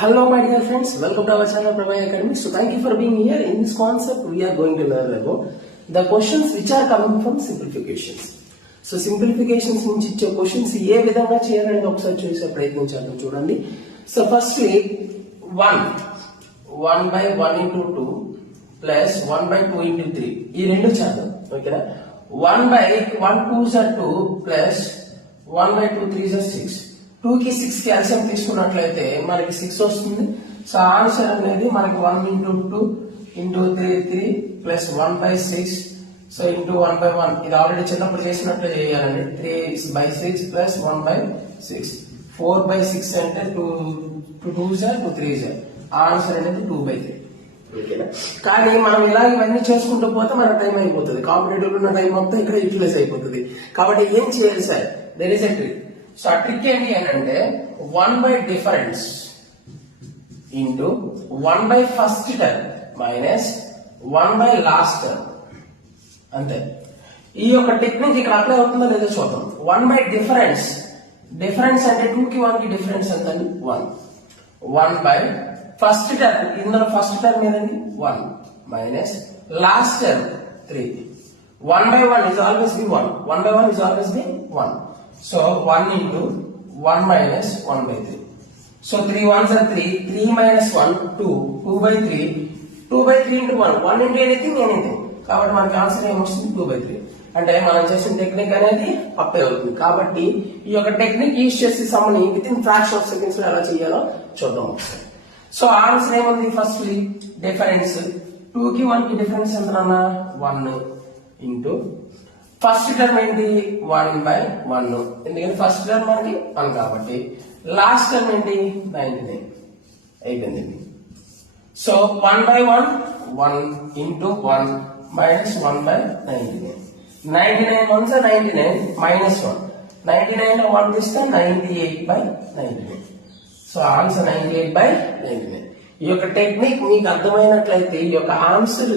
Hello my dear friends, welcome to our channel Prabhay Academy. So thank you for being here. In this concept we are going to learn about the questions which are coming from simplifications. So simplifications నుంచి ఇచ్చే questions ఏ విధంగా చేయాలని ఒకసారి చూసే ప్రయత్నం చేద్దాం చూడండి. So firstly 1 by 1 into 2 plus 1 by 2 into 3 ఈ రెండు చేద్దాం. ఓకేనా? 1 by 1 2s are 2 plus 1 by 2 3s are 6. 2 కి 6 కి ఎల్సిఎం తీసుకున్నట్లయితే మనకి 6 వస్తుంది. సో ఆన్సర్ అనేది మనకి 1 into 2 into 3 plus 1 by 6 so into 1 by 1 ఇది ఆల్రెడీ చిన్నప్పుడు చేసినట్లు చేయాలండి. 3 by 6 ప్లస్ 1 by 6 4 by 6 అంటే 2 2s are 2 3s are answer అనేది 2 by 3. కానీ మనం ఇలా ఇవన్నీ చేసుకుంటూ పోతే మన టైం అయిపోతుంది. కాంపిటేటివ్ ఉన్న టైం మొత్తం ఇక్కడ యూటిలైజ్ అయిపోతుంది. కాబట్టి ఏం చేయాలి sir? There is a trick. So ఆ ట్రిక్ ఏంటి అని అంటే 1 by difference into 1 by first term minus 1 by last term. అంతే. ఈ యొక్క టెక్నిక్ ఇక్కడ అప్లై అవుతుందో లేదో చూద్దాం. 1 by డిఫరెన్స్ అంటే 2 కి 1 కి డిఫరెన్స్ ఎంత? 1 1 by ఫస్ట్ టర్మ్ ఇందులో ఫస్ట్ టర్మ్ ఏదండి 1 minus last term 3. 1 by 1 is always be 1. 1 by 1 is always be 1. So 1 into 1 minus 1 by 3. So 3 1s are 3. 3 minus 1 2. 2 by 3. 2 by 3 into 1. 1 into anything. కాబట్టి మనకి answer ఏమొస్తుంది? 2 by 3. అంటే మనం చేసిన technique అనేది apply అవుతుంది. కాబట్టి ఈ యొక్క టెక్నిక్ యూజ్ చేసి సమ్ని with in fraction of seconds లో ఎలా చేయాలో చూద్దాం ఒకసారి. సో ఆన్సర్ ఏముంది? ఫస్ట్లీ డిఫరెన్స్ 2 కి 1 కి డిఫరెన్స్ ఎంత అన్న 1 ఇంటూ ఫస్ట్ టర్మ్ ఏంటి 1 by 1 ఎందుకంటే ఫస్ట్ టర్మ్ మనకి 1 కాబట్టి లాస్ట్ టర్మ్ ఏంటి 99 అయిపోయింది. So 1 by 1 1 into 1 minus 1 by 99. 99 ones are 99 minus 1. 99 లో 1 తీస్తే 98 by 99. So answer 98 by 99. ఈ యొక్క టెక్నిక్ మీకు అర్థమైనట్లయితే ఈ యొక్క ఆన్సర్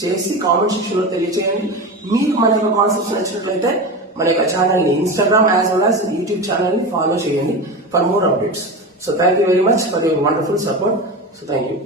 చేసి కామెంట్ సెక్షన్ లో తెలియజేయండి. మీకు మన యొక్క కాన్సెప్ట్స్ నచ్చినట్లయితే మన యొక్క ఛానల్ ని Instagram as well as YouTube channel ని ఫాలో చేయండి for more updates. So thank you very much for your wonderful support. So thank you.